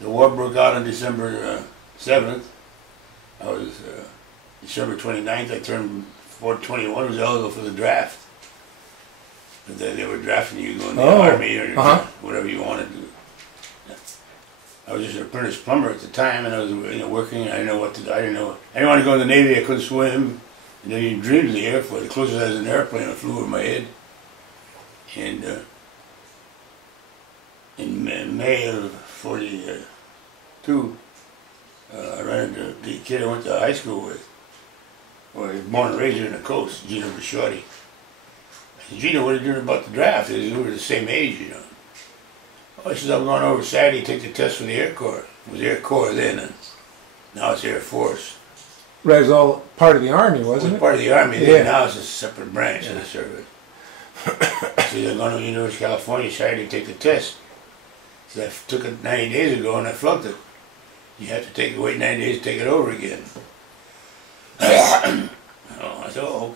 The war broke out on December 7th. I was December 29th. I turned 421. Was eligible for the draft. But they were drafting you to go in the army or whatever you wanted to do. I was just an apprentice plumber at the time, and I was working. I didn't know what to do. I didn't want to go in the Navy. I couldn't swim. And then you dreamed of the Air Force. The closest I was an airplane, it flew over my head. And in May of '42, I ran into the kid I went to high school with. Well, he was born and raised here in the coast, Gino Bisciotti. I said, Gino, what are you doing about the draft? We were the same age, you know. Oh, he says, I'm going over Saturday to take the test for the Air Corps. It was Air Corps then, and now it's Air Force. Right, it was all part of the Army, wasn't it? Part of the Army then, now it's a separate branch of the service. So I'm going to the University of California Saturday to take the test. So I took it 90 days ago and I flunked it. You have to wait 90 days to take it over again. I said, oh,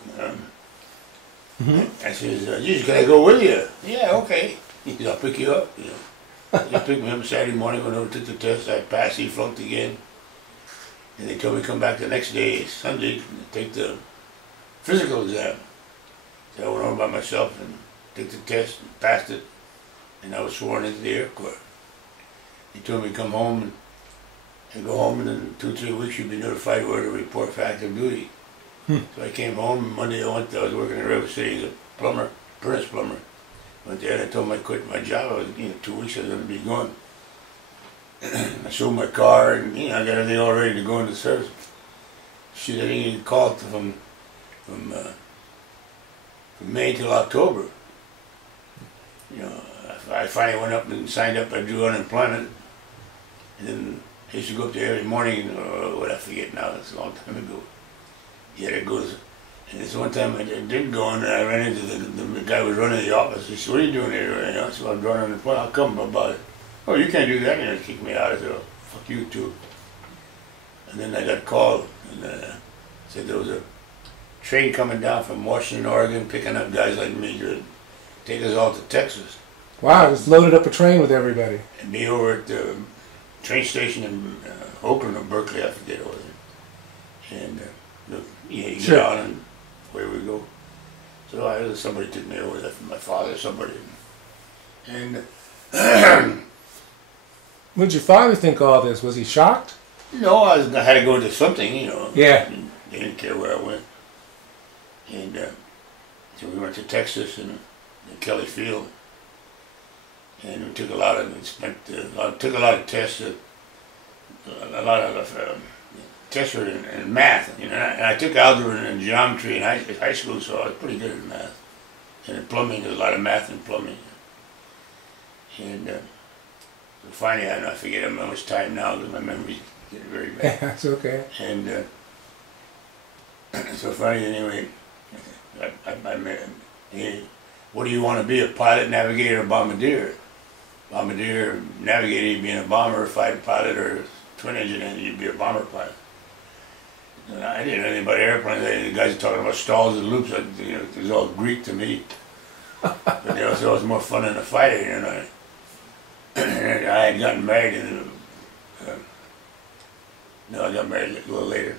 I says, geez, can I go with you? Yeah, okay. He said, I'll pick you up. You know. He picked me up Saturday morning, went over, took the test, I passed, he flunked again. And they told me to come back the next day, Sunday, to take the physical exam. So I went over by myself and took the test and passed it, and I was sworn into the Air Corps. He told me to come home and go home, and in 2 or 3 weeks you'd be notified where to report for active duty. So I came home, and Monday I was working in River City as a plumber, apprentice plumber. Went there and I told him I quit my job. I was, 2 weeks I was going to be gone. I sold my car, and I got everything all ready to go into service. She didn't even call from May till October. I finally went up and signed up. I drew unemployment, and then I used to go up there every morning. What I forget now. That's a long time ago. Yeah, it goes. And this one time I didn't go, and I ran into the guy who was running the office. He said, "What are you doing here?" I said, "I'm drawing unemployment. I'll come about it." "Oh, you can't do that." And he kicked me out. I said, "Oh, fuck you too." And then I got called, and said there was a train coming down from Washington, Oregon, picking up guys like me to take us all to Texas. Wow, just loaded up a train with everybody. And me over at the train station in Oakland or Berkeley, I forget over there. And you get on and away we go. So somebody took me over there from my father, somebody. And what did your father think of all this? Was he shocked? No, I had to go to something, Yeah. They didn't care where I went. And so we went to Texas and Kelly Field. And we took a lot of, took a lot of tests, a lot of tests in math, and I took algebra and geometry in high school, so I was pretty good at math. And in plumbing, there's a lot of math in plumbing. And so finally, I forget how much time now, because my memory's getting very bad. That's okay. And so finally, anyway, what do you want to be, a pilot, navigator, or bombardier? Bombardier, navigator, you'd be in a bomber, fighter pilot, or twin engine, and you'd be a bomber pilot. And I didn't know anything about airplanes. The guys are talking about stalls and loops. It was all Greek to me. But it was always more fun than a fighter, And I had gotten married, and I got married a little later.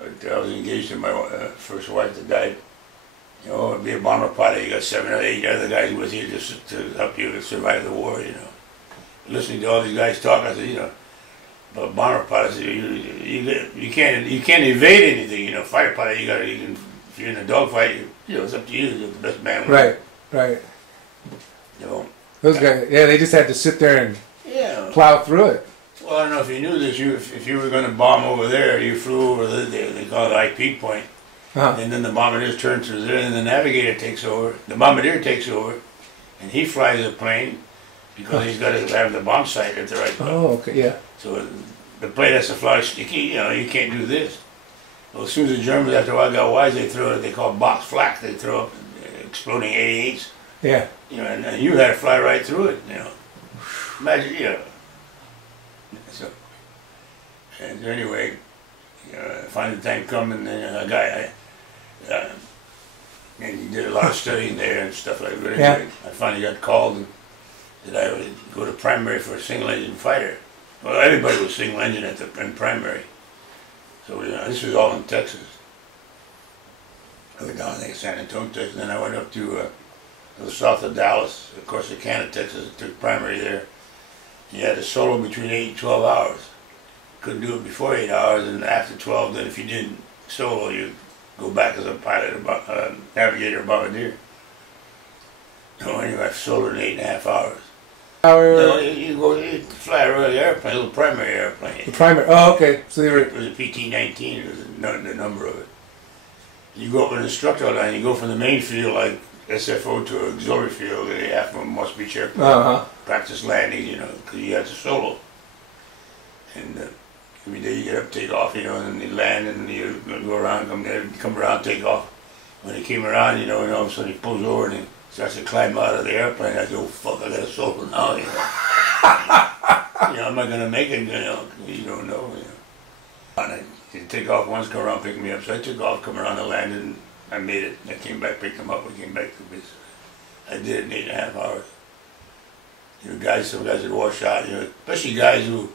I was engaged to my first wife that died. To be a bomber pilot, you got 7 or 8 other guys with you just to help you survive the war, Listening to all these guys talk, I said, but bomber pilots, you can't evade anything, Fighter pilot, if you're in a dogfight, it's up to you. You're the best man. Right. Those guys, they just had to sit there and plow through it. Well, I don't know if you knew this. If you were going to bomb over there, you flew over they call it IP point. And then the bombardiers turn through there, and the navigator takes over. The bombardier takes over, and he flies the plane because he's got to have the bomb sight at the right time. Oh, okay, yeah. So the plane has to fly sticky. You can't do this. Well, as soon as the Germans, after a while, got wise, they throw what they call box flak. They throw up exploding 88s. Yeah. And you had to fly right through it. Imagine, And anyway, finally the time come, and then a guy, and he did a lot of studying there and stuff like that. I finally got called, and that I would go to primary for a single engine fighter. Well, everybody was single engine in primary. So this was all in Texas. I went down to San Antonio, Texas, and then I went up to south of Dallas, of course, Canada, Texas. I took primary there. And you had to solo between 8 and 12 hours. Couldn't do it before 8 hours, and after 12, then if you didn't solo, you go back as a pilot, navigator, bombardier. So anyway, I soloed in 8.5 hours. You fly a real airplane, a little primary airplane. The primary, oh, okay. So they were. It was a PT-19, it was the number of it. You go up with an instructor line, you go from the main field, like SFO, to an auxiliary field, they have from Must Beach Airport. Practice landing, because you had to solo. And every day you get up, take off, and then you land, and you go around, come around, take off. When he came around, and all of a sudden he pulls over and he starts to climb out of the airplane. I go, oh, fuck, I got a solo now, am I going to make it, you don't know, And he'd take off once, come around, pick me up. So I took off, come around and landed, and I made it. I came back, picked him up, I came back to base. I did it in 8.5 hours. Some guys that wash out, especially guys who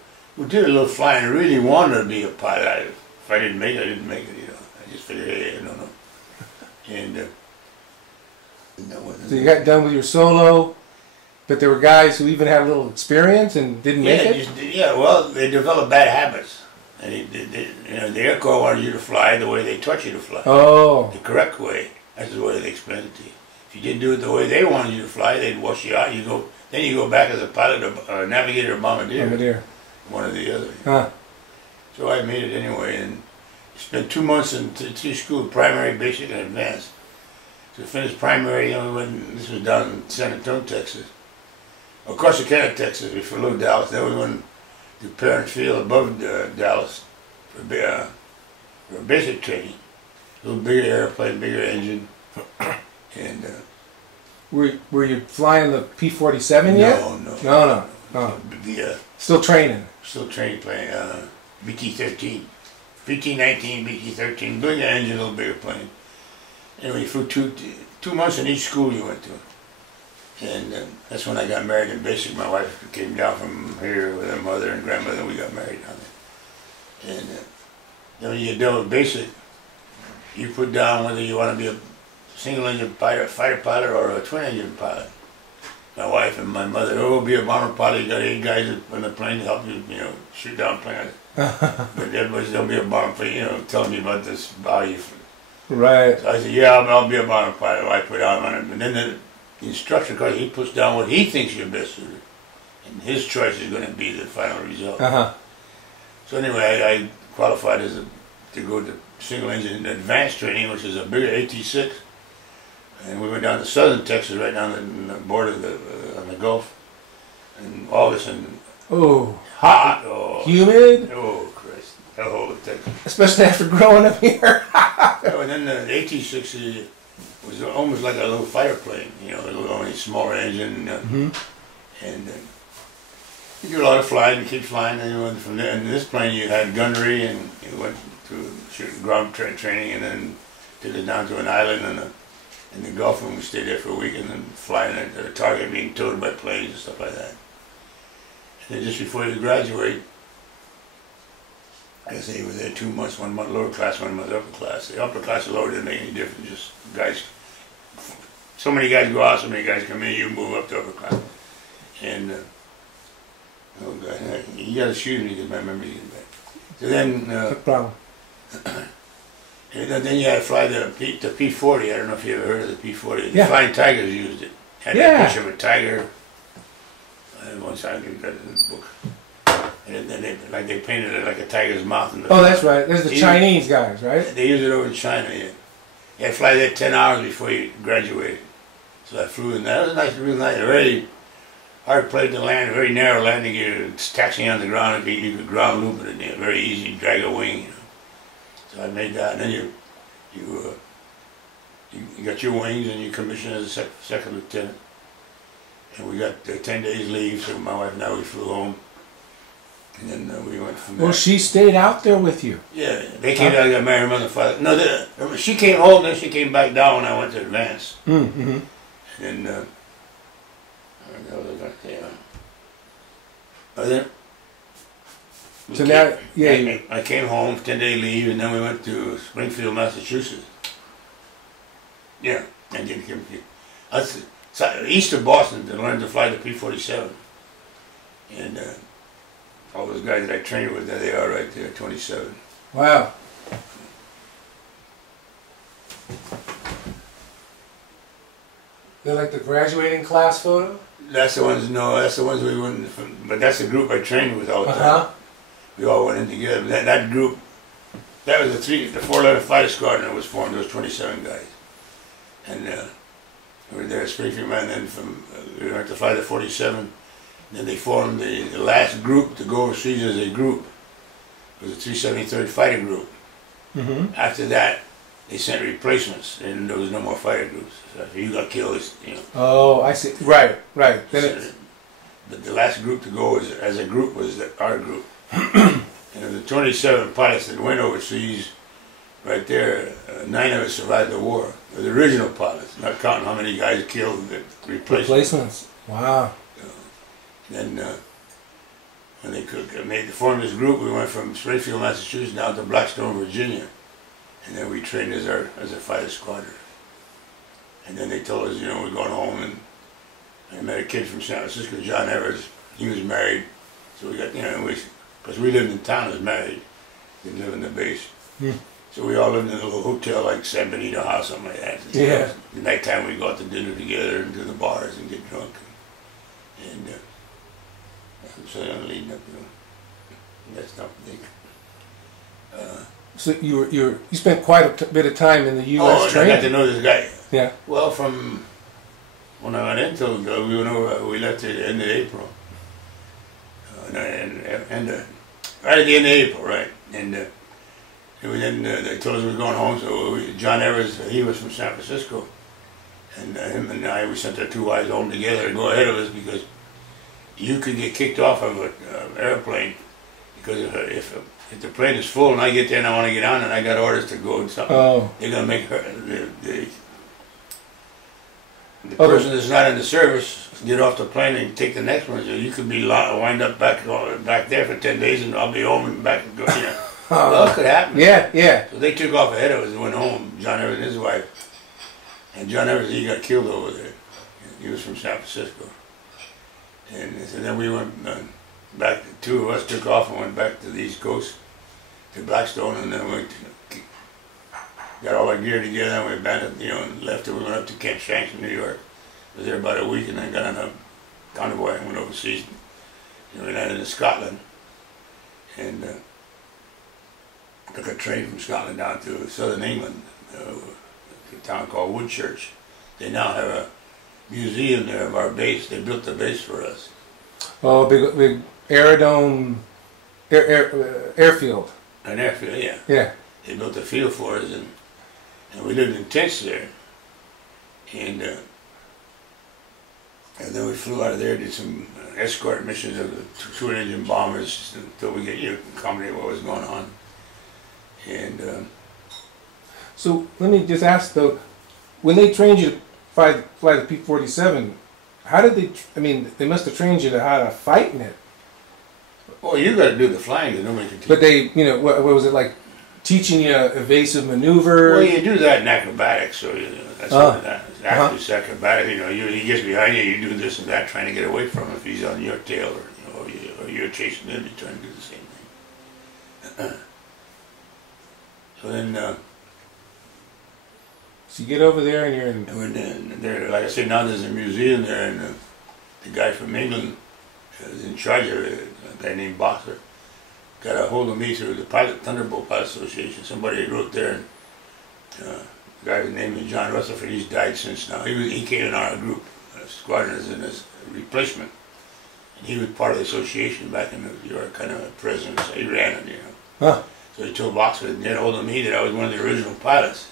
did a little flying and really wanted to be a pilot. If I didn't make it, I didn't make it, I just figured, hey, I don't know. And so you got done with your solo, but there were guys who even had a little experience and didn't make it? Well, they developed bad habits. And the Air Corps wanted you to fly the way they taught you to fly. Oh. The correct way. That's the way they explained it to you. If you didn't do it the way they wanted you to fly, they'd wash you out. Then you go back as a pilot, or navigator, or bombardier. One or the other. Huh. So I made it anyway, and spent 2 months in two schools, primary, basic, and advanced. So finished primary, this was down in San Antonio, Texas. Across Canada, Texas, we flew Dallas. Then we went to Parents Field above Dallas for basic training. A little bigger airplane, bigger engine. And were you flying the P-47 yet? No. Oh. Still training. Still training, playing BT-13. BT-19, BT-13, bigger engine, a little bigger plane. Anyway, flew 2 months in each school you went to. And that's when I got married in basic. My wife came down from here with her mother and grandmother, and we got married down there. And then when you get done with basic, you put down whether you want to be a single-engine fighter pilot or a twin-engine pilot. My wife and my mother, be a bomber pilot. You got 8 guys on the plane to help you, shoot down planes. But everybody's don't be a bomber pilot, telling me about this, how you. Right. So I said, yeah, I'll be a bomber pilot. I put out on it. And then the instructor, because he puts down what he thinks you're best suited. And his choice is going to be the final result. So anyway, I qualified to go to single-engine advanced training, which is a bigger AT-6. And we went down to southern Texas, right down the border of the Gulf. In August, and hot. Oh, humid. Oh, Christ. Hellhole of Texas. Especially after growing up here. And then the AT-6 was almost like a little fighter plane, a little only smaller engine. And you do a lot of flying, you keep flying, and you went from there. And this plane you had gunnery, and you went to ground training, and then took it down to an island in the Gulf, and we stayed there for a week, and then flying at a target, being towed by planes and stuff like that. And then just before you graduate, I guess they were there 2 months, 1 month lower class, 1 month upper class. The upper class and lower didn't make any difference, just guys. So many guys go out, so many guys come in, you move up to upper class. And, oh God, you gotta excuse me because my memory is bad. So then, no problem. And then you had to fly the P-40. I don't know if you ever heard of the P-40. Yeah. The Flying Tigers used it. Had a picture of a tiger. Once I got it in the book. And then they painted it like a tiger's mouth. In the that's right. There's the Chinese guys, right? They use it over in China, yeah. You had to fly there 10 hours before you graduated. So I flew in there. It was a nice, real nice, very hard plane to land, very narrow landing. It's taxiing on the ground. You could ground loop it. Very easy, drag a wing. So I made that, and then you got your wings, and you commissioned as a second lieutenant. And we got 10 days leave, so my wife and I, we flew home. And then we went from there. Well, she stayed out there with you. Yeah, they came down, got married, mother and father. No, she came home, then she came back down when I went to advance. And then, I don't know what I was going to say. So now, yeah. I came home, 10-day leave, and then we went to Springfield, Massachusetts. Yeah, and then that's east of Boston to learn to fly the P-47. And all those guys that I trained with, there they are right there, 27. Wow. They're like the graduating class photo? That's the ones, no, that's the ones we went, but that's the group I trained with all the time. We all went in together. That group, that was the 4-letter fighter squadron that was formed, those 27 guys. And we were there at Springfield, and then we went to fly the 47. Then they formed the last group to go overseas as a group. It was the 373rd Fighter Group. Mm-hmm. After that, they sent replacements, and there was no more fighter groups. So if you got killed, you know. Oh, I see. Right. Then but the last group to go as a group was our group. And of the 27 pilots that went overseas, right there, 9 of us survived the war. The original pilots, not counting how many guys killed the replacements. Wow. Then when they formed this group, we went from Springfield, Massachusetts down to Blackstone, Virginia. And then we trained as a fighter squadron. And then they told us, you know, we're going home, and I met a kid from San Francisco, John Evers. He was married, so we got, you know, because we lived in town, was married, didn't live in the base. Hmm. So we all lived in a little hotel like San Benito House, something like that. Yeah. The nighttime we go out to dinner together and to the bars and get drunk. And so I'm leading up, you know, that's not big. So you spent quite a bit of time in the U.S. training. I got to know this guy. Yeah. Well, from when I went into we left at the end of April. Right at the end of April, right? And then they told us we were going home. So John Evers, he was from San Francisco, and him and I, we sent our 2 wives home together to go ahead of us because you could get kicked off of an airplane because if the plane is full and I get there and I want to get on and I got orders to go and something, they're going to make her, the person that's not in the service get off the plane and take the next one. So you could be wind up back there for 10 days and I'll be home and back and go, you know. Well, it could happen. Yeah. So they took off ahead of us and went home, John Evers and his wife. And John Evers, he got killed over there. He was from San Francisco. And so then we went back, the 2 of us took off and went back to the East Coast, to Blackstone, and then we got all our gear together and we abandoned, you know, and left it. We went up to Camp Shanks in New York. Was there about a week and then got on a convoy and went overseas. You know, we landed in Scotland and took a train from Scotland down to southern England, a town called Woodchurch. They now have a museum there of our base. They built the base for us. Oh, big aerodrome, airfield. An airfield, yeah. Yeah. They built a field for us, and we lived in tents there. And then we flew out of there, did some escort missions of the 2-engine bombers until we get accommodate what was going on. And so let me just ask though, when they trained you to fly the P-47, how did they? I mean, they must have trained you to how to fight in it. Well, you got to do the flying that nobody can teach. But they, you know, what was it like? Teaching you evasive maneuver. Well, you do that in acrobatics, so that's what that is. Actually, acrobatic. You know, he gets behind you, you do this and that, trying to get away from him if he's on your tail, or you're chasing him, you're trying to do the same thing. So then. So you get over there and you're in. And there, like I said, now there's a museum there, and the guy from England is in charge of it. A guy named Boxer got a hold of me through the Thunderbolt Pilot Association. Somebody wrote there, and the guy's name is John Rutherford. He's died since now. He came in our group, squadron as in his replacement, and he was part of the association back in New York, kind of a president. So he ran it, you know. Huh. So he told Boxer to get a hold of me that I was one of the original pilots.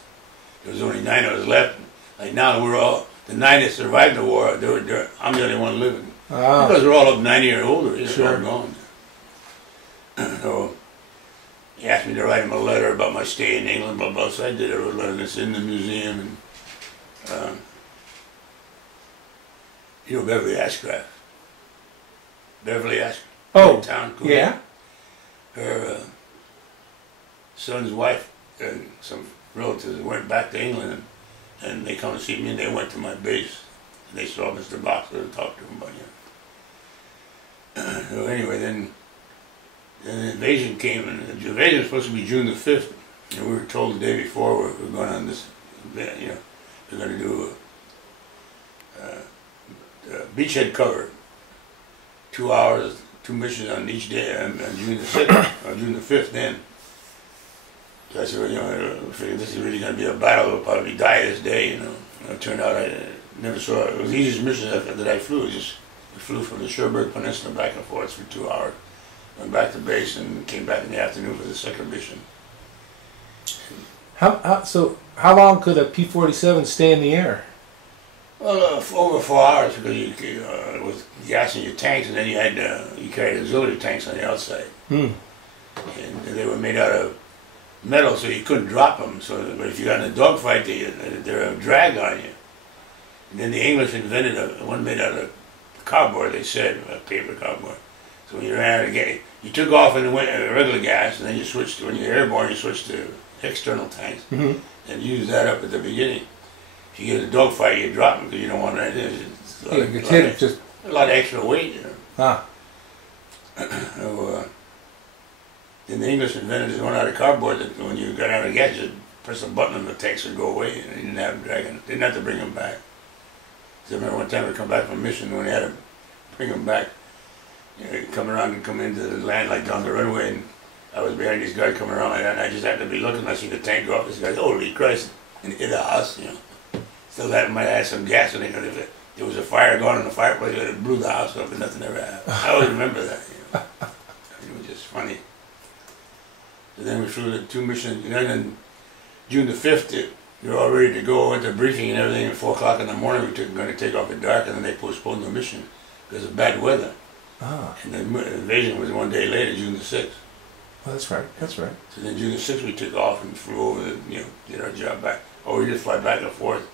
There was only 9 of us left. Like now, we're all the 9 that survived the war. I'm the only one living because we're all up 90 or older. They're all gone. So he asked me to write him a letter about my stay in England, blah blah. So I did. I wrote a letter that's in the museum, and you know Beverly Ashcraft. Beverly Ashcraft. Oh, town. Yeah. her son's wife and some relatives went back to England, and they come to see me, and they went to my base. And they saw Mr. Boxer and talked to him about So anyway, then the invasion came, and the invasion was supposed to be June the 5th, and we were told the day before we're going on this, we're going to do a beachhead cover, 2 hours, 2 missions on each day on June the 6th, or June the 5th then. So I said, I figured this is really going to be a battle. We'll probably die this day, It turned out I never saw it. It was the easiest mission that I flew. We flew from the Cherbourg Peninsula back and forth for 2 hours. Went back to base and came back in the afternoon for the second mission. So how long could a P-47 stay in the air? Well, over 4 hours, because you with gas in your tanks, and then you carried auxiliary tanks on the outside. And they were made out of metal, so you couldn't drop them. But if you got in a dogfight, they're a drag on you. And then the English invented one made out of cardboard. They said paper cardboard. So when you ran out of gas, you took off in the regular gas, and then you switched when you're airborne. You switched to external tanks, and use that up at the beginning. If you get a dogfight, you drop them because you don't want that. A lot of extra weight. Then the English invented this one out of cardboard that when you got out of gas, you press a button and the tanks would go away, and you didn't have them dragging. Didn't have to bring them back. So I remember one time we come back from a mission when they had to bring them back. Come around and come into the land like down the runway, and I was behind this guy coming around like that, and I just happened to be looking. I see the tank go up. This guy's, holy Christ, and hit a house. Still might have had some gas in it. If there was a fire going in the fireplace, it blew the house up, and nothing ever happened. I always remember that. It was just funny. So then we flew the 2 missions, and then on June the 5th, we were all ready to go, went to briefing and everything. At 4 o'clock in the morning, we were going to take off at dark, and then they postponed the mission because of bad weather. And the invasion was 1 day later, June the 6th. Oh, that's right. So then June the 6th, we took off and flew over, did our job back. We just fly back and forth,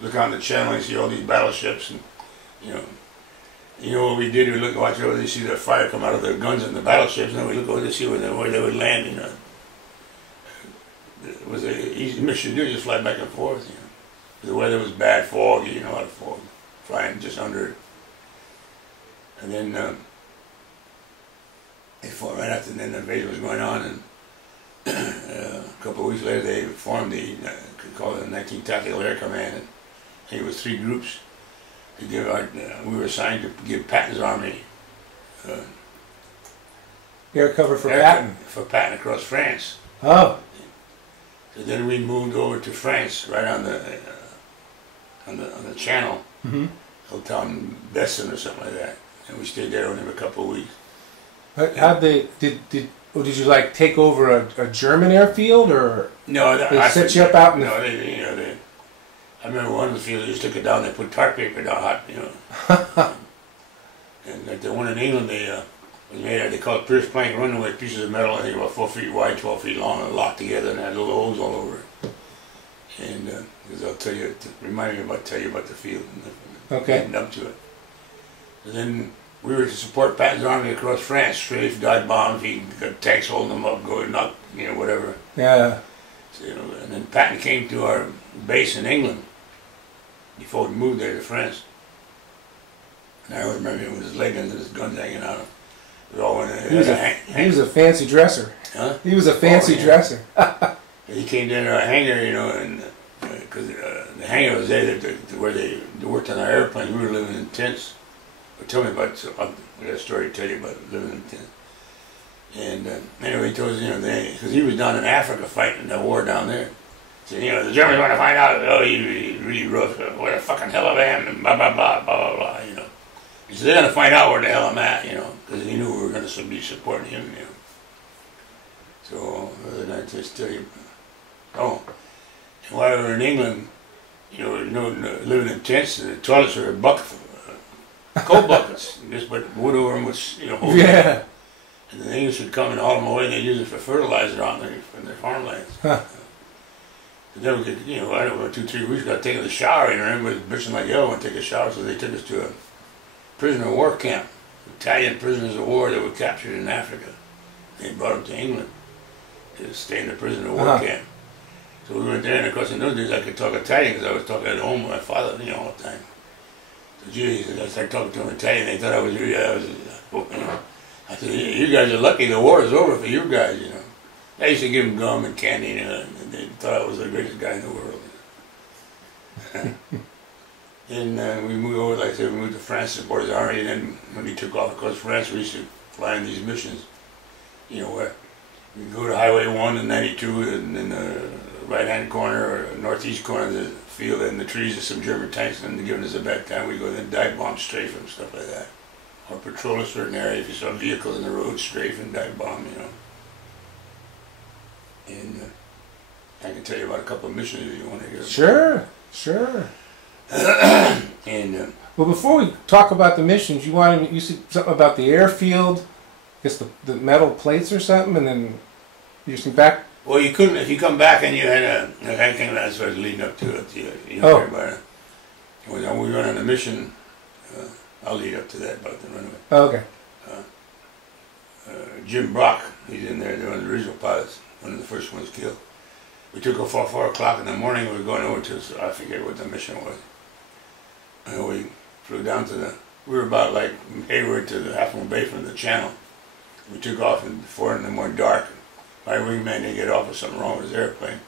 look on the channel and see all these battleships, and what we did? We watch over, they see the fire come out of their guns and the battleships, and then we look over to see where they would land. It was an easy mission to do, just fly back and forth. The weather was bad, foggy, a lot of fog, flying just under it. And then they fought right after, and then the invasion was going on, and a couple of weeks later they formed the, called it the 19th Tactical Air Command, and it was 3 groups. We were assigned to give Patton's army air cover for Patton. For Patton across France. Oh. So then we moved over to France, right on the channel, little town Besson or something like that, and we stayed there only a couple of weeks. Did you like take over a German airfield, or no? They set you up out in I remember one of the fields, they just took it down, they put tar paper down hot, And like the one in England, they call it Pierce plank runway, pieces of metal, I think about 4 feet wide, 12 feet long, and locked together, and had little holes all over it. And because I'll tell you, remind me about tell you about the field and getting up to it. And then we were to support Patton's army across France, strafe, dive bombs, he got tanks holding them up, going up, whatever. Yeah. So, and then Patton came to our base in England before we moved there to France. And I remember him with his leggings and his guns hanging out. We all went in. He was a fancy dresser. Huh? He was a fancy dresser. He came down to our hangar, and because the hangar was there where they worked on our airplanes. We were living in tents. Tell me about. I got a story to tell you about living in tents. And anyway, he told us, because he was down in Africa fighting the war down there. So, the Germans want to find out. Oh, he's really rough. What a fucking hell of a am, and blah blah blah blah blah blah. He said they're going to find out where the hell I'm at, because he knew we were going to be supporting him, So, other than that, just tell you. Oh, and while we were in England, living in tents, the toilets were coal buckets. You just put wood over them with, Yeah. And the English would come and haul them away, and they'd use it for fertilizer on their farmlands. Huh. And then we could, I don't know, 2-3 weeks ago, taking a shower, everybody was bitching like hell when take a shower, so they took us to a prisoner of war camp, Italian prisoners of war that were captured in Africa. They brought him to England to stay in the prisoner of war camp. So we went there, and of course in those days I could talk Italian because I was talking at home with my father, you know, all the time. So geez, I started talking to him Italian. They thought I was, you know. I said, you guys are lucky. The war is over for you guys, you know. I used to give them gum and candy, you know, and they thought I was the greatest guy in the world. And we moved over, like I said, we moved to France to support his army, and then when he took off across France, we used to fly in these missions, you know, where we go to Highway 1 and 92, and in the right-hand corner or northeast corner of the field, in the trees, there's some German tanks, and they're giving us a bad time. We go then dive bomb, strafe them, stuff like that. Or patrol a certain area if you saw vehicles in the road, strafe and dive bomb, you know. And I can tell you about a couple of missions if you want to hear. Sure, sure. And well, before we talk about the missions, you said something about the airfield, I guess the metal plates or something, and then you just back. Well, you couldn't if you come back and you had I think that's what was leading up to it. You know, about it. When we went on a mission, I'll lead up to that about the runway. Oh, okay. Jim Brock, he's in there. They're one of the original pilots, one of the first ones killed. We took off at 4 o'clock in the morning. We were going over to, so I forget what the mission was. And we flew down to we were about like Hayward to the Half Moon Bay from the channel. We took off in 4 in the morning, dark. My wingman didn't get off, or something wrong with his airplane.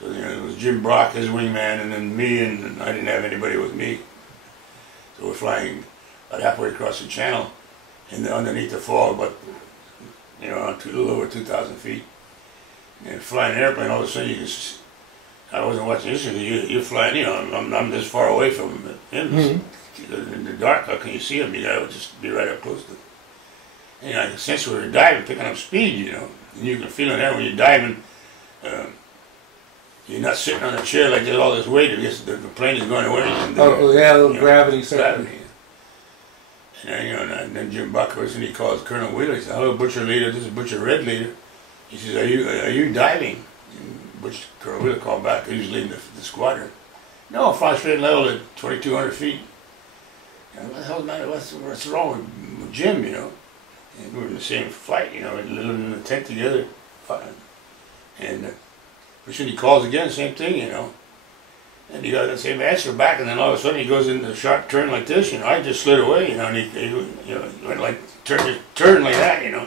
So, you know, it was Jim Brock, his wingman, and then me, and I didn't have anybody with me. So we're flying about halfway across the channel, and underneath the fall, but you know, a little over 2,000 feet. And flying an airplane, all of a sudden you just, I wasn't watching this, you're flying, you know, I'm this far away from him. Mm-hmm. In the dark, how can you see him? You gotta just be right up close to him. And, you know, I can sense we were diving, picking up speed, you know. And you can feel it there when you're diving. You're not sitting on a chair like there's all this weight. The plane is going away. Yeah, a little gravity. Gravity. And then Jim Buckhurst, and he calls Colonel Wheeler. He says, "Hello, Butcher Leader. This is Butcher Red Leader." He says, "Are you diving?" And Colonel Wheeler called back. He was leading the squadron. "No, I'm flying straight level at 2,200 feet." And what the hell's matter? What's wrong with Jim? You know, and we were in the same flight. You know, living in the tent together. And pretty soon he calls again, same thing. You know. And he got the same answer back, and then all of a sudden he goes into a sharp turn like this, you know. I just slid away, you know, and he went like turn like that, you know.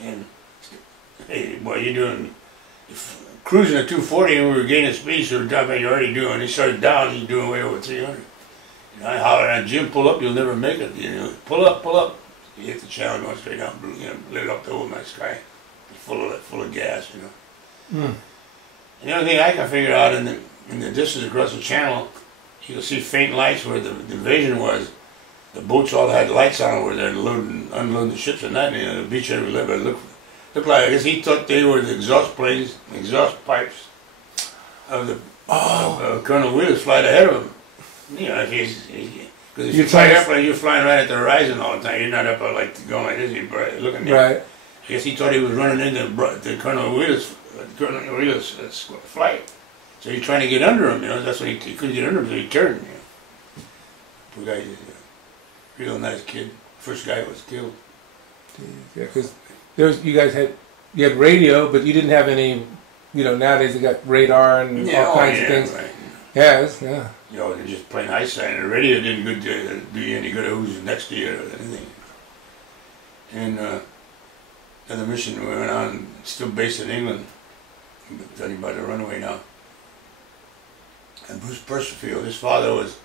And hey, boy, you're doing cruising at 240, and we were gaining speed, so you're already doing. He started down, he's doing way over 300. And I hollered at Jim, "Pull up, you'll never make it." You know, pull up, pull up. He hit the channel, going straight down, you know, lit up the whole night sky, full of gas, you know. Mm. And the only thing I can figure out in the distance across the channel, you can see faint lights where the division was. The boats all had lights on where they're unloading the ships at night. And, you know, the beachhead we lived at looked like, I guess he thought they were the exhaust pipes of Colonel Wheeler's flight ahead of him. You know, because if you fly airplane, you're flying right at the horizon all the time. You're not up like going like this. You're looking there. Right. I guess he thought he was running into the Colonel Wheeler's flight. So he's trying to get under him, you know. That's why he couldn't get under him, so he turned, you know. Poor guy, real nice kid. First guy was killed. Yeah, because you had radio, but you didn't have any, you know. Nowadays they got radar and all kinds of things. Right. Yeah. You know, just plain eyesight. And the radio didn't be any good at who's next to you or anything. And then the mission we went on, still based in England. I'm telling you about the runway now. And Bruce Percival, his father was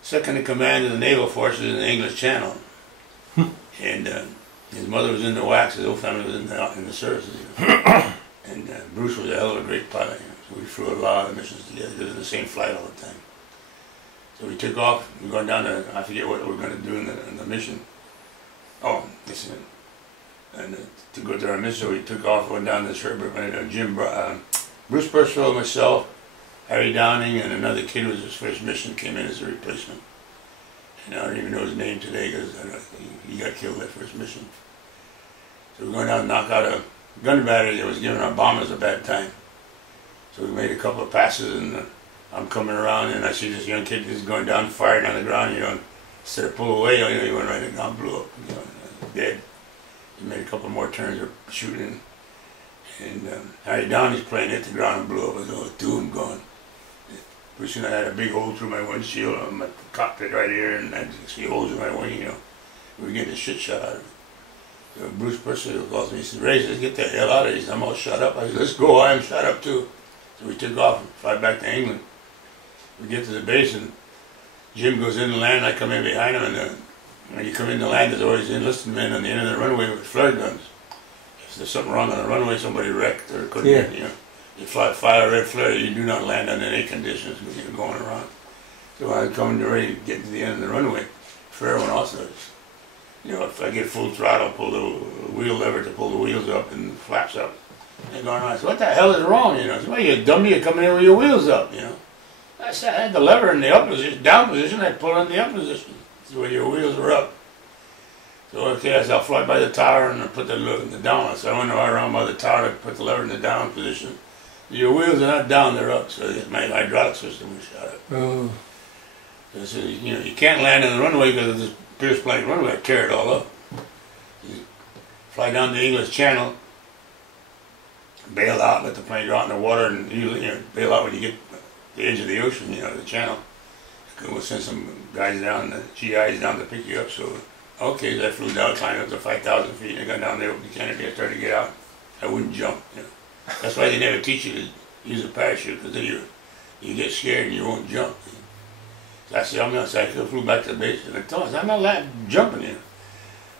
second in command of the naval forces in the English Channel. And his mother was in the WWII, his whole family was in the services. You know. And Bruce was a hell of a great pilot. You know. So we flew a lot of missions together. It was in the same flight all the time. So we took off. We were going down to, I forget what we were going to do in the mission. Oh, this is it. And to go to our mission, so we took off, went down to Sherbrooke. Bruce Percival, myself, Harry Downing, and another kid was his first mission, came in as a replacement. And I don't even know his name today because he got killed that first mission. So we're going down to knock out a gun battery that was giving our bombers a bad time. So we made a couple of passes, and I'm coming around, and I see this young kid just going down, firing on the ground, you know. Instead of pull away, you know, he went right and blew up, you know, dead. He made a couple more turns of shooting. And Harry Downey's plane hit the ground and blew up with a doom going. Pretty soon I had a big hole through my windshield on my cockpit right here, and I could see holes in my wing, you know. We were getting the shit shot out of it. So Bruce Purcell calls me, he said, "Ray, let's get the hell out of here." He said, "I'm all shut up." I said, "Let's go, I'm shut up too." So we took off and fly back to England. We get to the base and Jim goes in to land, I come in behind him, and when you come in to land, there's always enlisted men on the end of the runway with flare guns. If there's something wrong on the runway, somebody wrecked or couldn't get, you know. You fire a red flare, you do not land under any conditions when you're going around. So I come ready to get to the end of the runway. Flare went off, you know, if I get full throttle, pull the wheel lever to pull the wheels up and the flaps up. And going on, I said, "What the hell is wrong?" You know, I said, "Well, you dummy, you're coming in with your wheels up," you know. I said, "I had the lever in the up position, down position, I pulled in the up position. So where your wheels were up." So okay, I said, "I'll fly by the tower and I put the down." So I went around by the tower to put the lever in the down position. Your wheels are not down, they're up. So my hydraulic system was shot up. Oh. So I said, "You know, you can't land on the runway because of this Pierce Plank runway. I tear it all up. You fly down the English Channel, bail out, let the plane go out in the water, and you know, bail out when you get to the edge of the ocean, you know, the channel. We'll send some guys down, the GIs down to pick you up." So, okay, so I flew down, climbed up to 5,000 feet, and I got down there with the Kennedy. I started to get out. I wouldn't jump, you know. That's why they never teach you to use a parachute, because then you get scared and you won't jump. So I said, "I'm not," so I flew back to the base, and I told him, "I'm not jumping here.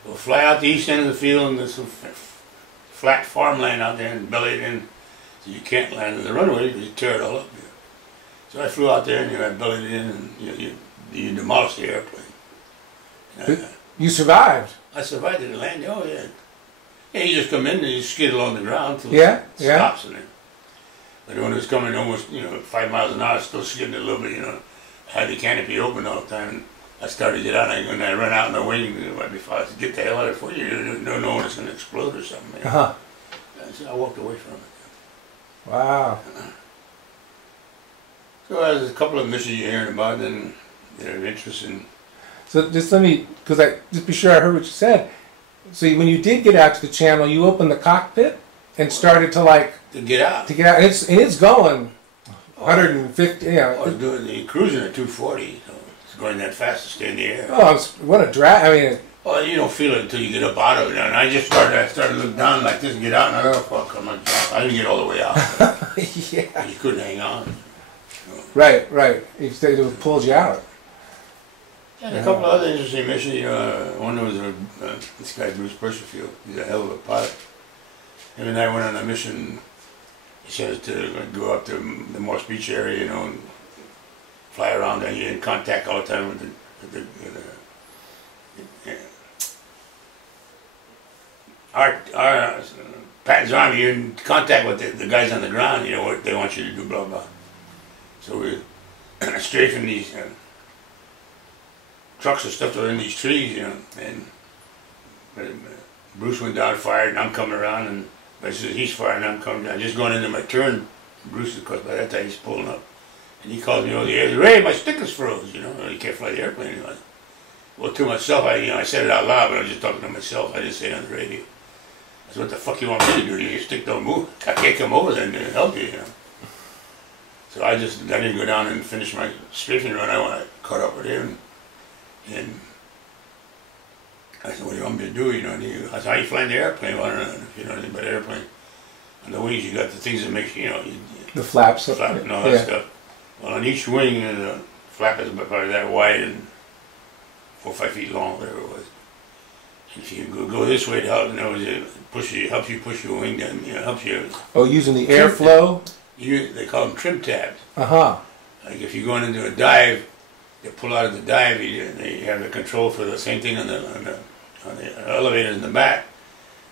We'll fly out the east end of the field, and there's some flat farmland out there, and belly it in, so you can't land on the runway because you tear it all up here." So I flew out there, and I bellied it in, and you demolished the airplane. You survived. I survived the landing. Oh yeah. Yeah, you just come in and you skid along the ground till it stops in there. But when it was coming almost, 5 miles an hour, still skidding a little bit, I had the canopy open all the time. And I started to get out, and I ran out in the wing before I said, "Get the hell out of here, you don't know when it's going to explode or something." So I walked away from it. Wow. So there's a couple of missions you're hearing about, and they're interesting. So just let me, just be sure I heard what you said. So when you did get out to the channel, you opened the cockpit and started to get out. And it's going 150. Yeah. I was cruising at 240. So it's going that fast to stay in the air. Oh, what a drag! I mean. Well, you don't feel it until you get up out of it. And I started to look down like this and get out, and I thought, "Oh, fuck, I'm not jump." I didn't get all the way out. Yeah. You couldn't hang on. Right. If they would have pulled you out. And a couple of other interesting missions. One was this guy Bruce Purcell. He's a hell of a pilot. Him and I went on a mission. He said us to go up to the Morse Beach area, and fly around, and you're in contact all the time with the our Patton's Army. You're in contact with the guys on the ground. You know what they want you to do, blah blah. So we strafing these trucks and stuff that are in these trees, and Bruce went down, fired, and I'm coming around, and he's firing, and I'm coming down, just going into my turn. Bruce, of course, by that time he's pulling up, and he calls me over the air, "Ray, my stickers froze," you can't fly the airplane anymore. Well, to myself, I said it out loud, but I was just talking to myself. I didn't say it on the radio. I said, "What the fuck you want me to do? Your stick don't move. I can't come over there and help you, So I didn't go down and finish my strafing run. I caught up with him, and I said, "What do you want me to do?" I said, "How you flying the airplane?" "Well, I don't know if you know anything about airplane. On the wings, you got the things that make the flaps, and all that stuff. Well, on each wing, the flap is about that wide and 4 or 5 feet long, whatever it was. And if you go this way, it helps. It helps you push your wing down. Helps you. Oh, using the airflow. They call them trim tabs. Like if you're going into a dive, they pull out of the dive. They have the control for the same thing on the elevators in the back.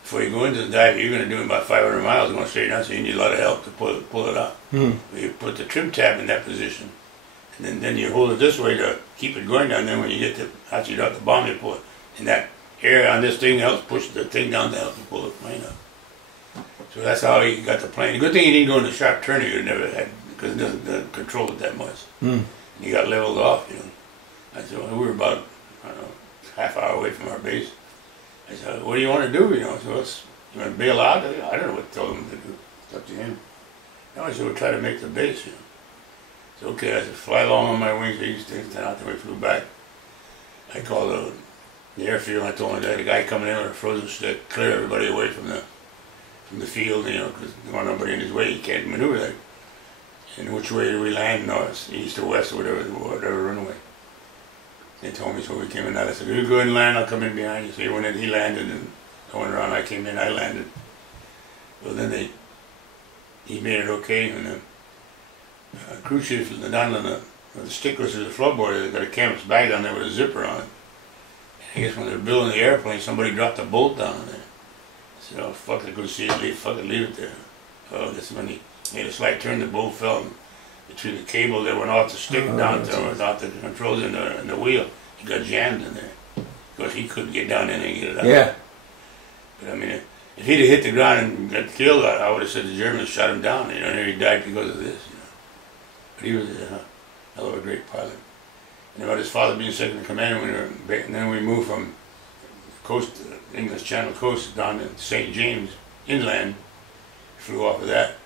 Before you go into the dive, you're going to do it about 500 miles going straight down, so you need a lot of help to pull it out. You put the trim tab in that position, and then you hold it this way to keep it going down. Then when you get after you got the bomb, you pull it, and that air on this thing helps push the thing down to help you pull the plane up. So that's how he got the plane. The good thing he didn't go in the sharp turn you never had, because it doesn't control it that much. He got leveled off. I said, well, we were about, I don't know, half hour away from our base. I said, what do you want to do, you know? So you want to bail out? I don't know what to tell him to do. It's up to him. I said, we'll try to make the base, you know. So okay, I said, fly along on my wings, these things, and after we flew back, I called the airfield, and I told him that the guy coming in with a frozen stick, clear everybody away from the field, you know, because there wasn't nobody in his way, he can't maneuver that. And which way do we land, north, east or west, or whatever runway. They told me, so we came in that. I said, you go ahead and land, I'll come in behind you. So he went in, he landed, and I went around, I came in, I landed. Well, then he made it okay, and the crew chief down on the stickless to the floorboard, they got a canvas bag down there with a zipper on it. I guess when they were building the airplane, somebody dropped a bolt down there. I said, oh, fuck it, go see it, leave it there. Oh, this when he made a slight turn, the bolt fell between the cable that went off the stick down to without the controls in the wheel. He got jammed in there. Because he couldn't get down in there and get it out. Yeah. But I mean, if he'd have hit the ground and got killed, I would have said the Germans shot him down, you know, and he died because of this, you know. But he was a hell of a great pilot. And about his father being second in command, and then we moved from the coast, English Channel coast, down to St. James inland. Flew off of that.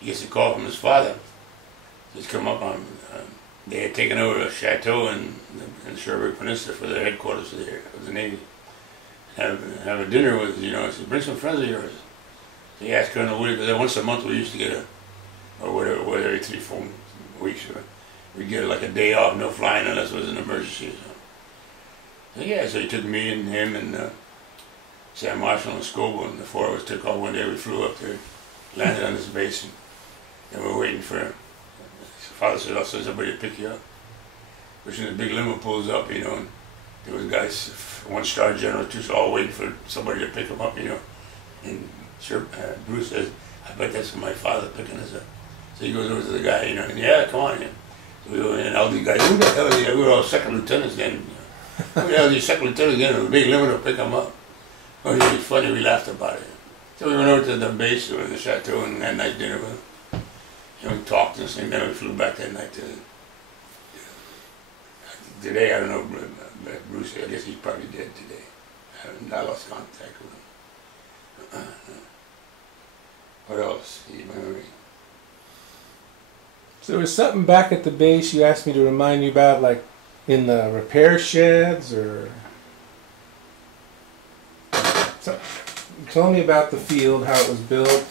He gets a call from his father. He's come up on. They had taken over a chateau in the Cherbourg Peninsula for their headquarters of the Navy. Have a dinner with, you know. I said, bring some friends of yours. So he asked Colonel Woody, because once a month we used to get or whatever, every 3-4 weeks, we'd get like a day off, no flying unless it was an emergency. So yeah, so he took me and him and Sam Marshall and Scoble, and the four of us took off one day. We flew up there, landed on this base, and we were waiting for him. His father said, I'll send somebody to pick you up. Which the big limo pulls up, you know, and there was guys, 1-star general, 2-star, all waiting for somebody to pick him up, you know. And sure, Bruce says, I bet that's my father picking us up. So he goes over to the guy, you know, and yeah, come on, yeah. So we go in, and all these guys, who the hell are you? We were all second lieutenants then. You know. Who the hell are you second lieutenants again? A big limo to pick him up. It was really funny, we laughed about it. So we went over to the base or the chateau and had a nice dinner with him. You know, we talked and thing, then we flew back that night to today, I don't know, Bruce, I guess he's probably dead today. I lost contact with him. What else? So there was something back at the base you asked me to remind you about, like in the repair sheds, or so, tell me about the field, how it was built.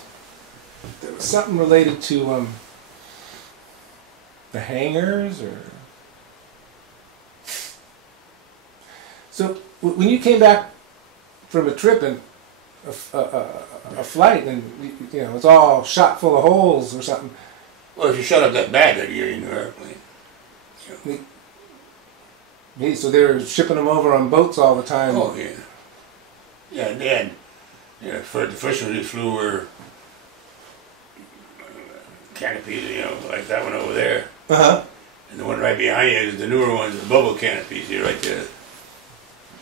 There was something related to the hangars, or so when you came back from a trip and a flight, and you know it's all shot full of holes or something. Well, if you shut up that bag, that you're in the airplane. You know. So they were shipping them over on boats all the time. Oh yeah, yeah. And then, the first one we flew were canopies, you know, like that one over there. And the one right behind you is the newer ones, the bubble canopies. You're right there.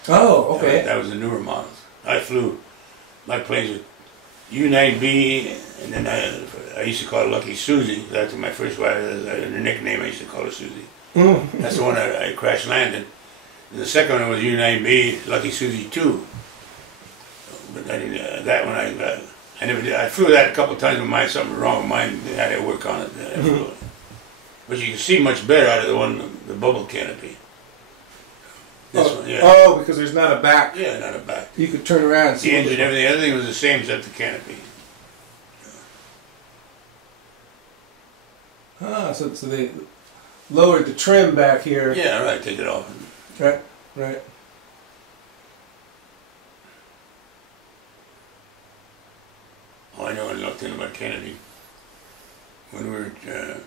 Oh, okay. That was the newer models. I flew my planes with U-9B, and then I used to call her Lucky Susie. That's my first wife. Her nickname, I used to call her Susie. That's the one I crash landed. And the second one was U-9B, Lucky Susie 2. But that one I never did. I flew that a couple of times with mine. Something wrong with mine. I had to work on it. But you can see much better out of the one, the bubble canopy. This one, yeah. Oh, because there's not a back. Yeah, not a back. You could turn around and see the engine, everything was the same except the canopy. So they lowered the trim back here. Yeah, right, take it off. Right. Oh, I know nothing about Kennedy. When we were,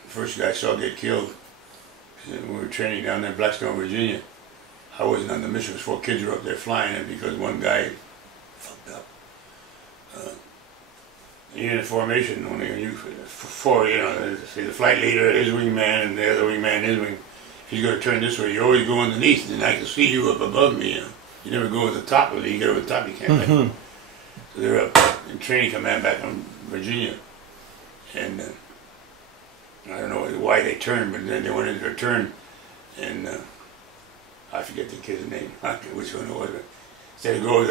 first guy I saw get killed, we were training down there in Blackstone, Virginia. I wasn't on the mission, 4 kids were up there flying it because one guy fucked up. In formation, when you say the flight leader, his wingman, and the other wingman, his wing. If you go to turn this way, you always go underneath, and I can see you up above me. You know, you never go over the top of it. You get over the top, you can't. So they were up in training command back in Virginia, and I don't know why they turned, but then they went into a turn, and I forget the kid's name, which one it was. instead of going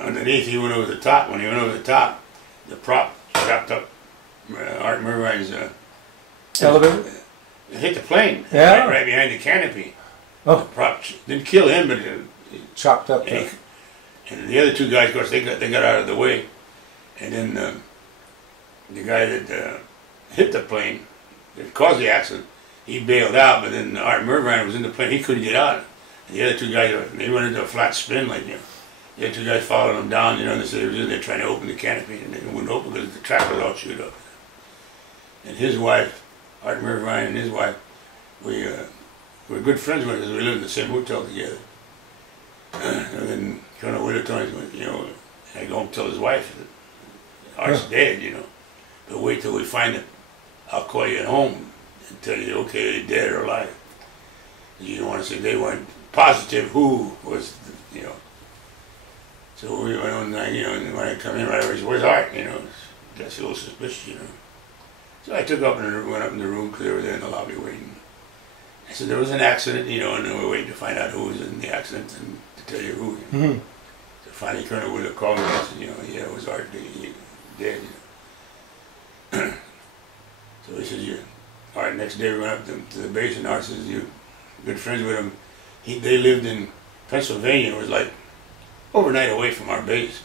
underneath, he went over the top. When he went over the top, the prop chopped up Art Mervine's elevator. It hit the plane. Yeah. Right behind the canopy. Oh. The prop didn't kill him, but it chopped up. And the other two guys, of course, they got out of the way. And then the guy that hit the plane, that caused the accident, he bailed out. But then Art Mervine was in the plane; he couldn't get out. And the other two guys, they went into a flat spin, like, you know. The other two guys followed them down, you know. And they said they're trying to open the canopy, and they wouldn't open because the track was all chewed up. And his wife, Art Mervine, and his wife, we were good friends with us. We lived in the same hotel together. And then Colonel Whitterton, you know, I go home and tell his wife that Art's dead, you know. But wait till we find him. I'll call you at home and tell you, okay, dead or alive. You don't want to say they weren't positive who was, you know. So we went on, you know, and when I come in right away, he said, where's Art? You know, that's a little suspicious, you know. So I took up and went up in the room because they were there in the lobby waiting. I said, there was an accident, you know, and then we're waiting to find out who was in the accident and to tell you who. You know. So finally, Colonel Woodard called me and said, you know, yeah, it was Art dead, you know. So he says, Art, next day we went up to the base, and Art says, you're good friends with him. They lived in Pennsylvania. It was like overnight away from our base.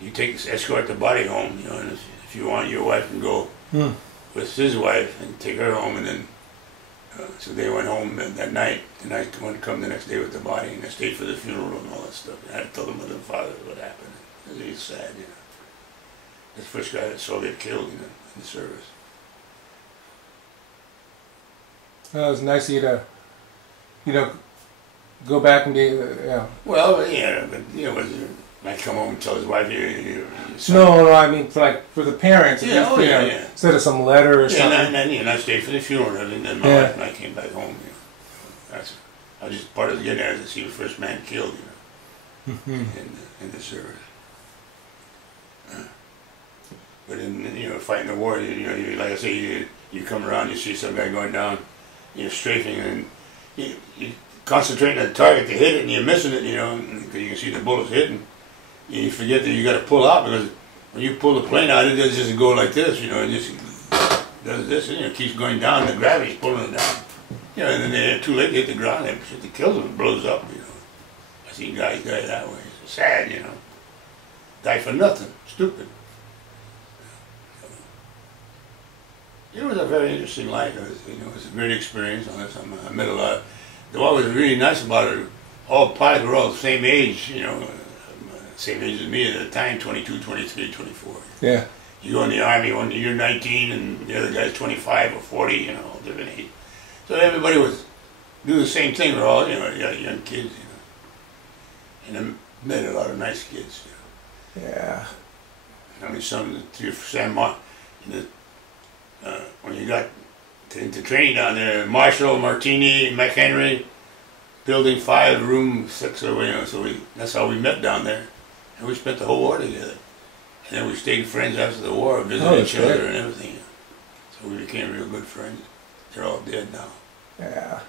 You escort the body home, you know, and if you want, your wife can go with his wife and take her home, and then so they went home that night, and I wanted to come the next day with the body, and I stayed for the funeral and all that stuff. And I had to tell the mother and father what happened. It was sad, you know. That's the first guy that saw get killed in the service. It was nice of you to, you know, go back and be, yeah. Well, yeah, but you know, I come home and tell his wife, no, I mean for the parents. Yeah, you know, instead of some letter or something. And I stayed for the funeral, and then my wife and I came back home. You know, I was just part of the getting there to see the first man killed, you know, in the service. But in, you know, fighting the war, you know, like I say, you come around, you see some guy going down, you're strafing, and you concentrating on the target to hit it, and you're missing it, you know, because you can see the bullets hitting. You forget that you got to pull out, because when you pull the plane out, it doesn't just go like this, you know, it just does this, and it keeps going down, the gravity's pulling it down. You know, and then they're too late to hit the ground, it kills them, it blows up, you know. I see guys die that way. It's sad, you know. Die for nothing, stupid. It was a very interesting life. It was a great experience. I met a lot. What was really nice about it, all pilots were all the same age, you know, same age as me at the time, 22, 23, 24. Yeah. You go in the Army, you're 19 and the other guy's 25 or 40, you know, different age. So everybody was do the same thing. We're all, you know, young kids, you know. And I met a lot of nice kids, you know. Yeah. I mean, some through San Martin, when you got into training down there, Marshall, Martini, McHenry, Building 5, Room 6, or, you know, so that's how we met down there. And we spent the whole war together. And then we stayed friends after the war, visiting each other and everything. So we became real good friends. They're all dead now. Yeah.